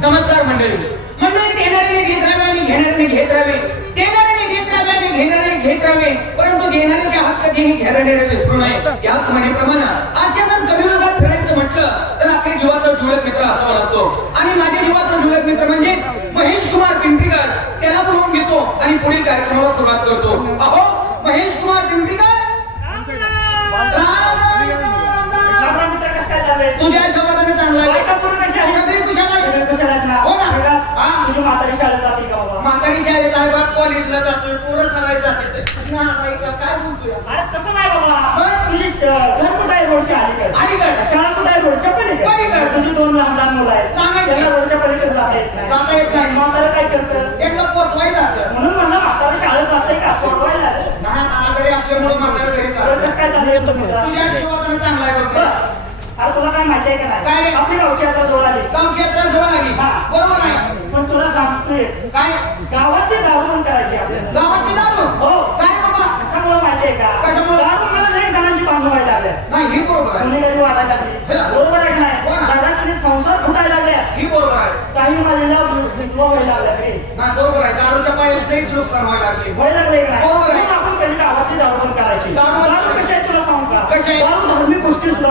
नमस्कार मंडळी. मंडळी देणाऱ्याने घेत राहावे आणि घेणाऱ्याने घेत राहावे. देणाऱ्याने घेत राहावे आणि घेणाऱ्याने घेत राहावे. परंतु देणाऱ्याच्या हक्क देही घेणाऱ्याने विसरू नये. याच म्हणेप्रमाणे आजच्या जर कलियुगात फिरायचं म्हटलं तर आपल्या जीवाचा झुलत मित्र असावा लागतो. आणि माझ्या जीवाचा झुलत मित्र म्हणजेच महेश कुमार पिंपरीकर. त्याला बोलवून घेतो आणि पुढील कार्यक्रमाला सुरुवात करतो अहो महेश कुमार पिंपरीकर राम, राम, राम, राम, राम. रामराम मित्र कसं काय चाललंय? तुझ्या संवादाने चांगला आहे बायका पोरं कशी आहेत? सगळी कुशल आहे. सगळे कुशल आहेत ना? हो ना. विकास, हा. तुझी म्हातारी शाळेत जाते का बाबा? म्हातारी शाळेत आहे बाप कॉलेजला जातोय पोरं चालायला जाते ना ऐका काय बोलतोय अरे तसं नाही बाबा. बरं. तुझी श- घर कुठं आहे रोडच्या अलीकडे? अलीकडे. शाळा कुठं आहे रोडच्या पलीकडे. पलीकडे? तुझी दोन लहान लहान मुलं आहेत. त्यांना रोडच्या पलीकडे जाता येत नाही. जाता येत नाही. म्हातारं काय करतं? एकला पोचवाय जात म्हणून म्हणलं म्हातारं शाळेत जाते का सोडवायला लागलं. आजारी असल्यामुळे म्हातारा घरी बरं, कसं काय? तुझ्या आशीर्वादाने चांगला आहे बघ बरं. अरे तुला काय माहिती आहे का? नाही आपली गावची यात्रा जवळ आली गाव क्षेत्र जवळ आली हा. बरोबर आहे पण तुला सांगतोय काय गावातली दारू करायची आपल्याला गावातली दारू हो. काय बाबा कशामुळे माहितीये का कशामुळे? दारूमुळे लई जणांची बांधव व्हायला लागल्या नाही ही बरोबर आहे. गुन्हेगारी वाढायला लागली. हे. बरोबर आहे नाही? हो. दादाची संसार फुटायला लागल्या ही बरोबर आहे. काही माझ्या विधवा व्हायला लागल्या नाही बरोबर आहे. दारूच्या पायात लईच नुकसान व्हायला लागले. व्हायला लागले बरोबर आहे. आपण कधी गावातली दारू बंद करायची दारू कशी आहे तुला सांगू का? कशी आहे? दारू धार्मिक गोष्टी सुद्धा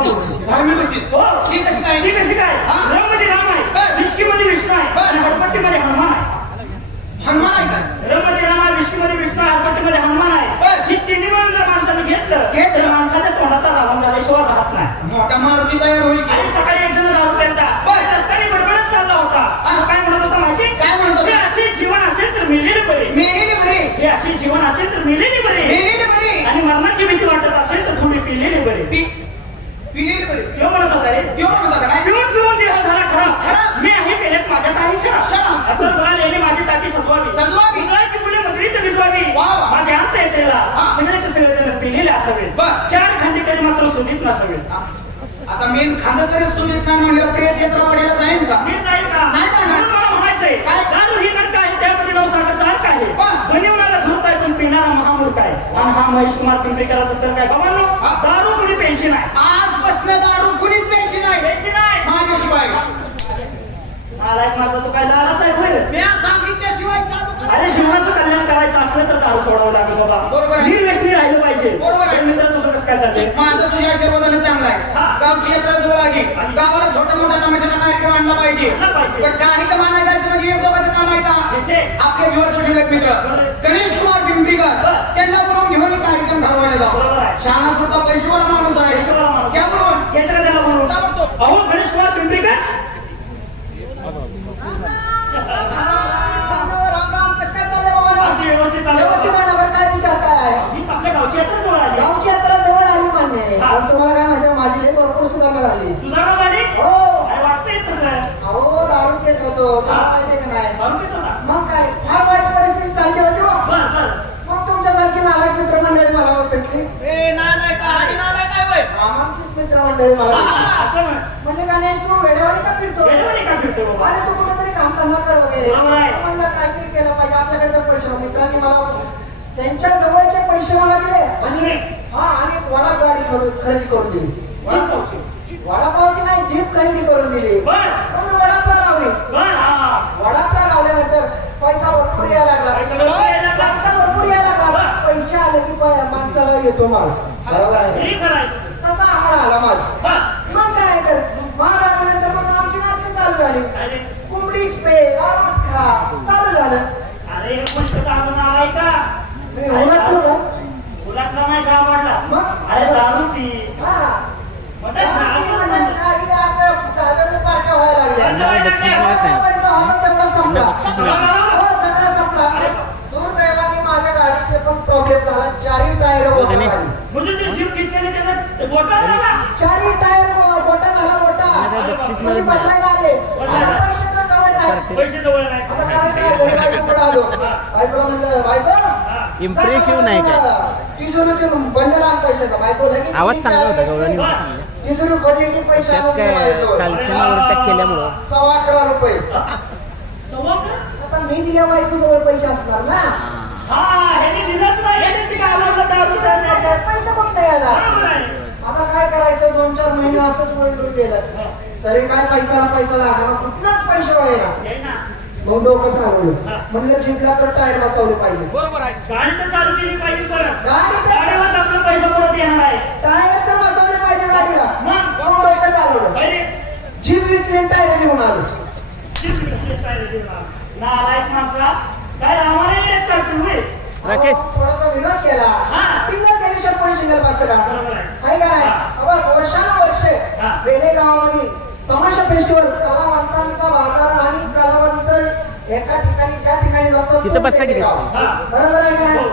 धार्मिक गोष्टी. हो. ती कशी काय ती कशी काय हा. रंगमध्ये राम आहे बर. विष्कीमध्ये विष्णू आहे बर. आणि हडपट्टीमध्ये हनुमान आहे हनुमान आहे का रंगमध्ये राम आहे विष्णूमध्ये विष्णू आहे हडपट्टीमध्ये हनुमान आहे बर. ही तिन्ही मिळून जर माणसाने घेतलं घेतलं. तर माणसाच्या तोंडाचा रावण मोठा मारुती तयार होईल आणि सकाळी एक जण दारू प्यालता. बर. रस्त्याने बडबडत चालला होता. तो काय म्हणत होता माहिती? काय म्हणत होता? ते असे जीवन असेल तर मेलेले बरे. मेलेली बरी. हे असे जीवन असेल तर मेलेले बरे. मेलेली बरी. आणि मरणाची भीती वाटत असेल तर थोडी पिलेली बरे. पिलेली बरी. तो म्हणत होता रे. देव म्हणत होता काय? पिऊन पिऊन देह झाला खरा. खरा. मी आहे पेल्यात माझ्यात आहे शरा शरा. आता तुला लेणे माझी ताटी सजवावी. सजवावी. मुलाची मुले मगरीत भिजवावी. वा वा. माझ्या अंत येतेला. हा. सगळ्याचे सगळे जण पिलेले असावे बर. चार खांदेकरी मात्र सुदीत नसावे आता मेन खांदा तरी सुनीत नाही म्हणलं प्रियत यात्रा वाड्याला जाईल का मी जाईल का नाही जाणार. म्हणून मला म्हणायचंय काय? दारू ही नरक आहे त्यामध्ये नवसाचा अर्थ आहे पण? बनवणारा धूर्त आहे पण पिणारा महामूर्ख आहे आणि हा महेश कुमार पिंपरीकराचा तर काय बाबांनो हा. दारू प्यायची नाही आज बसलं दारू कुणीच प्यायची नाही प्यायची नाही माझ्याशिवाय नालायक माझा तो काय दाराच आहे होय मी सांगितल्याशिवाय चालू कर. अरे जीवनाचं कल्याण असलं तर दारू सोडावं लागेल बाबा. निर्व्यसनी राहिलं पाहिजे बरोबर आहे. तर मित्र तुझं कसं काय चाललंय माझं तुझ्या आशीर्वादाने चांगला. आहे गावची यात्रा जवळ आली गावाला छोटा मोठा तमाशाचा कार्यक्रम आणला पाहिजे. पण काही तर मानायला जायचं म्हणजे एक दोघांचं काम आहे का. आपल्या जीवाचे शिल्लक मित्र गणेश कुमार पिंपरीकर. त्यांना बोलून घेऊन कार्यक्रम ठरवायला जाऊ. शाळा सुद्धा पैसेवाला माणूस आहे पैसेवाला माणूस. त्या बोलून यायचं का त्याला बोलून ताबडतोब. अहो गणेश कुमार पिंपरीकर राम राम राम कसं काय चाललंय बाबा अगदी व्यवस्थित चाललंय व्यवस्थित आहे ना बरं काय विचार काय आहे हीच आपल्या गावची यात्रा जवळ आली मान्य आहे हा. पण तुम्हाला काय माहिती आहे, माझी लई भरपूर सुधारणा झाली सुधारणा झाली हो अरे वाटतंय तसं अहो दारू पेत होतो तुम्हाला हा. माहिती का नाही दारू पितो ना मग काय फार वाईट परिस्थिती चालली होती हो. बर बर मग तुमच्यासारखी नालायक मित्रमंडळी मला भेटली ए नालाय काय नालाय काय वय आमंत्रित मित्रमंडळी मला हा, भेटली. हा, असं म्हण. म्हणले गणेश तू वेळेवर का फिरतो वेळेवर का फिरतो बाबा? अरे तू कुठेतरी काम धंदा कर वगैरे बरोबर आहे. म्हणलं काहीतरी केलं पाहिजे आपल्याकडे तर पैसे नाही. मित्रांनी मला त्यांच्या जवळचे पैसे मला दिले. आणि हा आणि वडा गाडी खरेदी करून दिली. वडापावची. नाही जीप खरेदी करून दिली. पण वडापाव लावली. वडापाव लावल्यानंतर पैसा भरपूर यायला लागला. पैसा भरपूर यायला लागला. पैसे आले की माणसाला येतो माणूस. बरोबर आहे. तसा आम्हाला आला माझ. मग काय तर महाग आल्यानंतर मग आमची नाटकं चालू झाली. कोंबडीच पे गावच खा. चालू झालं. अरे का ओळखलो का मुलातला नाही का वाढला? अरे दारू पी. हा. हो प्रॉब्लेम झाला. चारही टायर हो. झाली. म्हणजे झाला. चारही टायर बोटा झाला बोटा म्हणजे. बदलायला आले पैसे तर जवळ नाही. आता काय काय घरी बायकोकडे आलो? बायकोला म्हणलं बायको इम्प्रेसिव्ह नाही काय आवाज चांगला होता तिजोरी गौरवानी पैसे त्यात काय अटॅक केल्यामुळं सव्वा अकरा रुपये? आता मी दिल्या बायको जवळ पैसे असणार ना हा. पैसे कुठे येणार. आता काय करायचं दोन चार महिने असंच वळून गेलं तरी काय पैसाला पैसा लागला कुठलाच पैसे व्हायला मग डोकं चालवलं म्हणलं जिंकला तर टायर बसवले पाहिजे. बरोबर आहे. गाडी तर चालू केली पाहिजे परत. गाडी तर- गाडीवर आपला पैसा परत येणार आहे टायर तर बसवले पाहिजे गाडीला. मग? मग डोकं चालवलं जीव विकले टायर घेऊन आलो. नालायक माणसा काय आम्हाला येत का तुम्ही? राकेश. थोडासा विनोद केला. हा. टिंगल शिंगल बसला आहे. हा. वर्षानुवर्षे. वेले गावामध्ये तमाशा फेस्टिवल कलावंतांचा बाजार कलावंत एका ठिकाणी ज्या ठिकाणी जातात तिथं तोच बसा वेले की गाव. हा. बरोबर आहे का हो.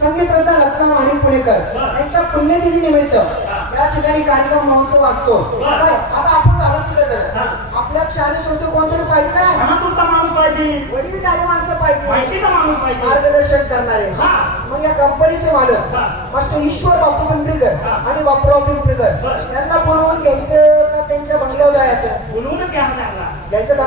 संगीत रत्न रत्नाम आणि पुणेकर. यांच्या पुण्यतिथी निमित्त या ठिकाणी कार्यक्रम महोत्सव असतो हा. काय आता आपण झालो तिथं जर हा. आपल्या शाळेत सोडतो कोणतरी पाहिजे काय पाहिजे वडीलधारी माणसं पाहिजे माहितीचा माणूस पाहिजे मार्गदर्शन करणारे हा. मग या कंपनीचे मालक हा. मास्टर ईश्वर बापू पिंपरीकर हा. आणि बापूराव पिंपरीकर. त्यांना बोलवून घ्यायचं का त्यांच्या बंगल्यावर जायचं बोलवूनच घ्या ना त्यांना घ्यायचं का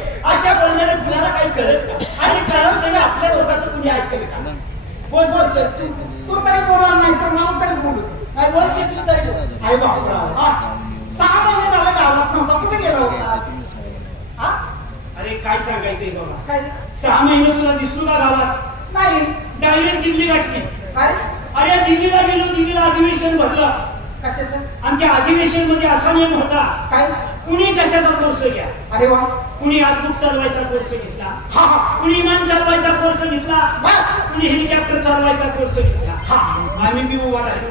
बोलण्याने तुला काही कळत का आणि कळत नाही आपल्या लोकांचं कुणी ऐकेल का? बोल बोल तर तू तू तरी बोलणार नाही तर मला तरी बोलू. नाही बोल की तू तरी बोल. आई बापराव हा. सहा महिने झाले गावात नव्हता. कुठे गेला होता? अरे काय सांगायचंय बाबा? काय? सहा महिने तुला दिसलो का गावात? नाही. डायरेक्ट दिल्ली गाठली. काय अरे दिल्लीला गेलो दिल्लीला अधिवेशन भरलं. कशाचं? आणि त्या अधिवेशनमध्ये असा नियम होता. काय? कुणी कशाचा कोर्स घ्या? अरे वा. कुणी आगदूक चालवायचा कोर्स घेतला? हा हा. कुणी विमान चालवायचा कोर्स घेतला. कुणी हेलिकॉप्टर चालवायचा कोर्स घेतला? हा. आम्ही बी उभा राहिलो.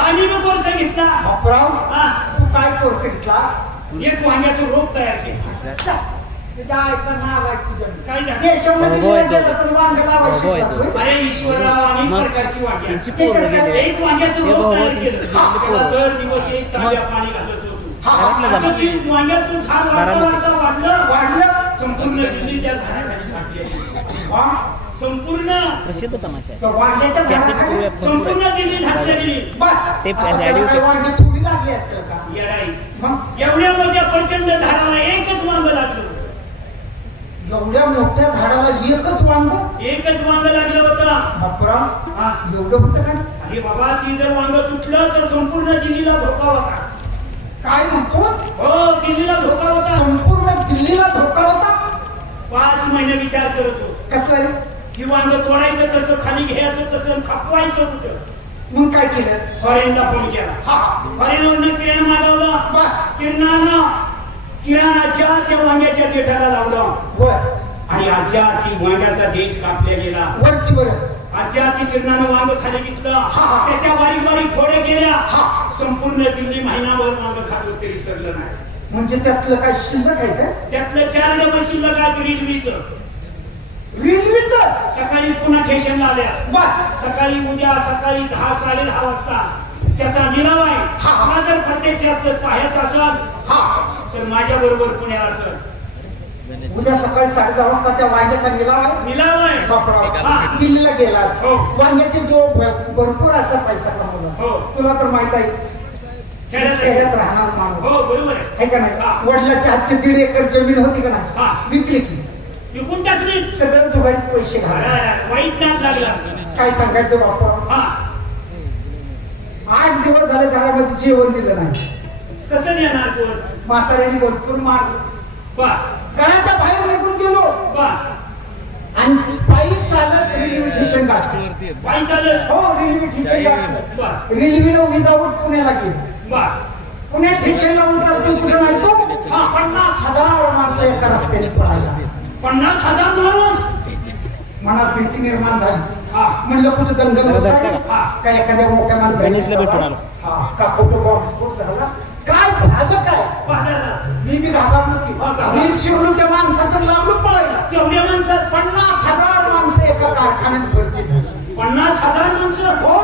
आम्ही बी कोर्स घेतला. तू काय कोर्स घेतला? एक वांग्याचं रोप तयार केलं. अरे ईश्वरराव अनेक प्रकारची गेले. एक वांग्याचं रोप तयार केलं. दर दिवस एक तांब्या पाणी घालत. घरातलं. की वांग्याचं झाड वाढलं वाढलं संपूर्ण दिल्ली त्या झाडाखाली साठली आहे. वा. संपूर्ण प्रसिद्ध तमाशा आहे तर वांग्याच्या कॅसेट झाडाखाली करूया भरपूर संपूर्ण. दिल्ली झाटल्या गेली बा. ते आता त्याला गाडी काही होती. वांगी थोडी लागली असतील का येडाई मग एवढ्या मोठ्या प्रचंड झाडाला एकच वांग लागलं एवढ्या मोठ्या झाडाला एकच वांग एकच वांग लागलं होतं बापरा हा. एवढं होतं काय अरे बाबा ती जर वांग तुटलं तर संपूर्ण दिल्लीला धोका होता काय म्हणतो? हो दिल्लीला धोका होता. संपूर्ण दिल्लीला धोका होता? पाच महिने विचार करत. होतो कसला रे की वांग तोडायचं कसं खाली घ्यायचं कसं खपवायचं कुठं? मग काय केलं? फॉरेनला फोन केला. हा. फॉरेनवरनं किराणा मागवला. बा. किरणानं किराणाच्या त्या वांग्याच्या देठाला लावलं. वर आणि आज्या ती वांग्याचा देठ कापल्या गेला. वरची वरच आज्या ती किरणानं वांग खाली घेतलं. त्याच्या बारीक बारीक फोडे गेल्या. संपूर्ण दिल्ली महिनाभर वांग खात तरी सरलं नाही. म्हणजे त्यातलं काय शिल्लक आहे का त्यातलं चार डबल शिल्लक आहे रेल्वेचं. रेल्वेच? सकाळी पुन्हा स्टेशनला आल्या. बा सकाळी उद्या सकाळी दहा साडे दहा वाजता. त्याचा निलाव आहे. हा. जर प्रत्यक्षात पाहायचा असेल हा. तर माझ्या बरोबर पुण्याला असेल उद्या सकाळी साडे दहा वाजता त्या वांग्याचा निलाव आहे. निलाव आहे. हा. दिल्लीला गेला. हो. वांग्याचे जो भरपूर असा पैसा कमवला. हो. तुला तर माहीत आहे खेड्यात राहणार माणूस. हो बरोबर आहे. का. नाही? वडिलाच्या हातची दीड एकर जमीन होती का. नाही? विकली की. विकून टाकली. सगळं जुगारीत पैसे घाला वाईट नाद लागला. काय सांगायचं बापा हा. आठ दिवस झाले घरामध्ये जेवण दिलं नाही. कसं देणार कोण? म्हाताऱ्याने भरपूर मार. घराच्या बाहेर निघून गेलो. बा आणि पायी चालत रेल्वे स्टेशन गाठलं पायी चालत? हो रेल्वे स्टेशन गाठलं बा रेल्वेनं विदाऊट पुण्याला गेलो. बा पुण्यात स्टेशनला उतरतो कुठं नाही तो? हा पन्नास हजार माणसं एका रस्त्याने पळायला. पन्नास हजार माणूस? मनात भीती निर्माण झाली. हा. म्हणलं कुठं दंगल? हा, काय एखाद्या मोठ्या माणसाला भेटून आलो. हा का कुठं बॉम्बस्फोट झाला? झालं काय? मी बी घाबरलो की? मी शिरलो त्या माणसाकडे लागलो पळायला. तेवढ्या माणसात? पन्नास हजार माणसं एका कारखान्यात भरती झाली. पन्नास हजार माणसं? हो.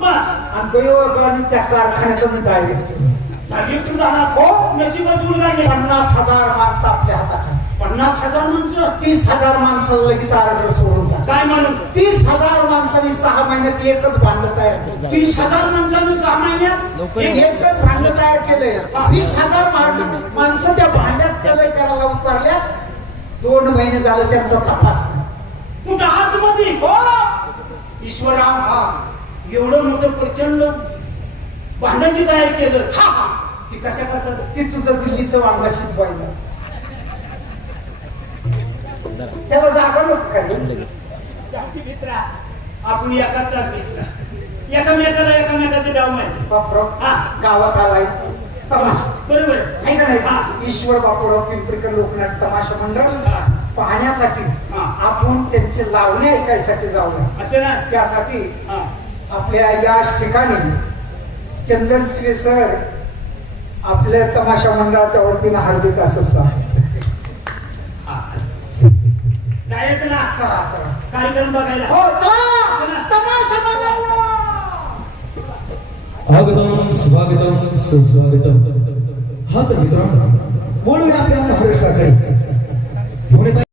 बा आणि दैवगाने त्या कारखान्याचा मी डायरेक्ट तू जाणार हो. नशीबच उलगडले. पन्नास हजार माणसं आपल्या हातात. पन्नास हजार माणसं. तीस हजार माणसाला लगेच ऑर्डर सोडून टाक. काय म्हणून? तीस हजार माणसांनी सहा महिन्यात एकच भांड तयार केलं. तीस हजार माणसानं सहा महिन्यात लवकर एक- एकच भांड तयार केलंय. वीस हजार मा- माणसं त्या भांड्यात कलय करायला उतरल्या. दोन महिने झाले त्यांचा तपास नाही. कुठं? आतमध्ये? हो. ईश्वराव हा. एवढं मोठं प्रचंड भांड्याची तयारी केलं. हा, हा. ती कशा करतात? ते तुझं दिल्लीचं वांगा शिजवायला त्याला जागा नको जाती मित्रा आपण एकाच मित्र. एकामेकाला एकामेकाचे डाव माहिती. बापराव हा. गावात आलाय. तमाशा. बरोबर. नाही का. नाही? ईश्वर बापूराव पिंपरीकर लोकनाट्य तमाशा मंडळ. पाहण्यासाठी. आपण त्यांचे लावणे ऐकायसाठी जाऊया. असं ना? त्यासाठी. आपल्या याच ठिकाणी चंदन श्री सर आपल्या तमाशा मंडळाच्या वतीनं हार्दिक असं स्वागत. हा. जायचं ना. चला चला. कार्यक्रम बघायला. हो चला. तमाशा बघायला. स्वागतम स्वागतम सुस्वागतम. हा तर मित्रांनो बोलूया आपल्या महाराष्ट्राकडे.